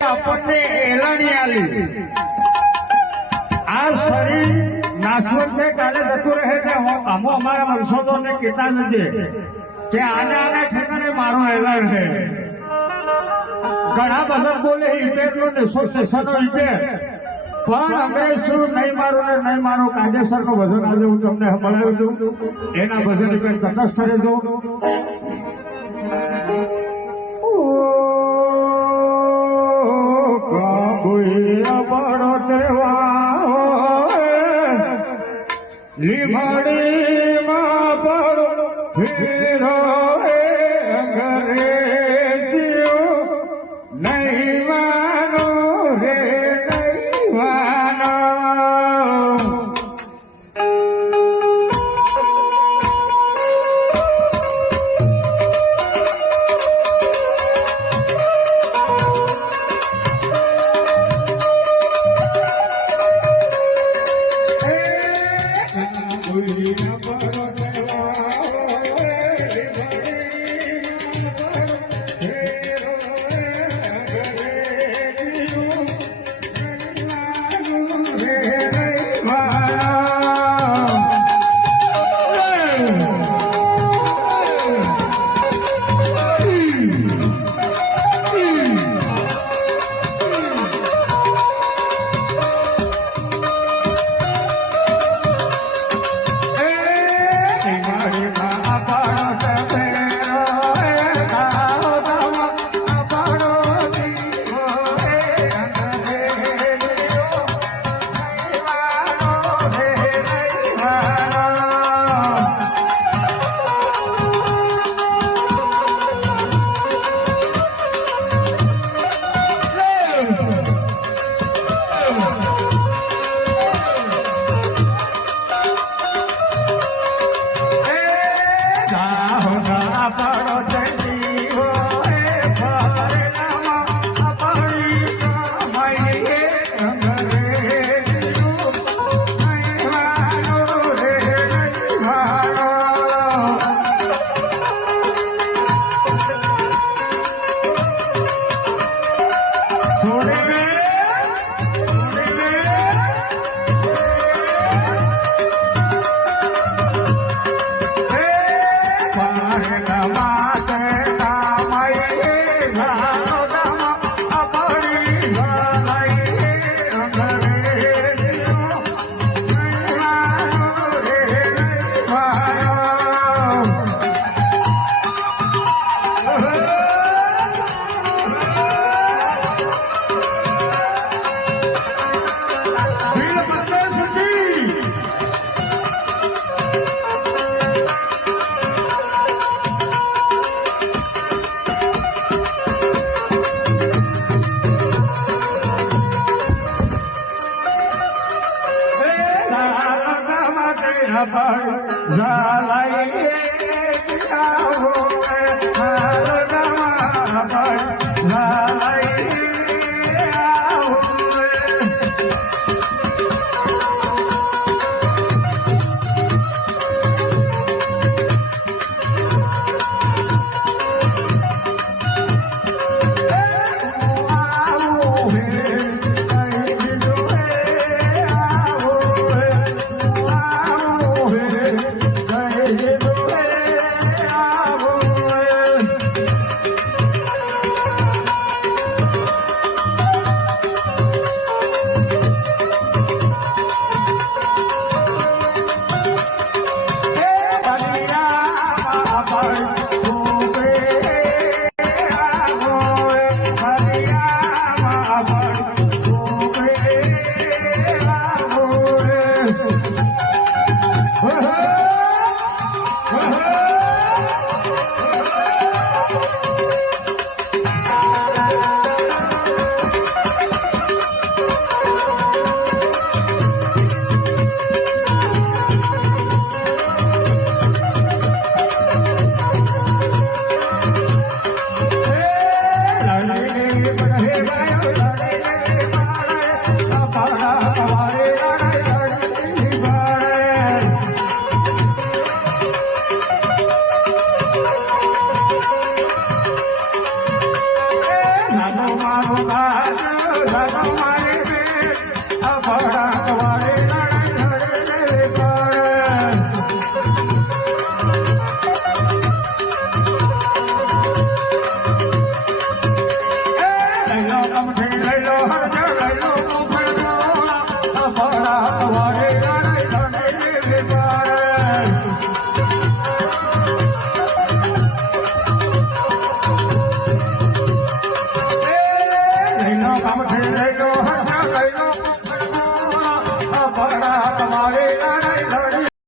આપણને એલાની આલી આ શરીર નાશવંત છે, કાલે જતું રહે છે. આમો અમારા વંશોને કહેતા નથી કે આના ઠેકાણે મારો એલાન છે. ઘણા બધા બોલે ઇટેરનો સ્ટેશનો ઇટેર, પણ અમે શું નહીં મારું ને નહીં મારું કાયદેસર નો ભજન આજે હું તમને સંભળાવ્યું છું. એના ભજન તટસ્થ રહેજો. લીમડીમાં પડો ફેરો અંગ્રેજીઓ નહીં માનો રે નહીં માનો. આજ લગો મારી બેન અભડા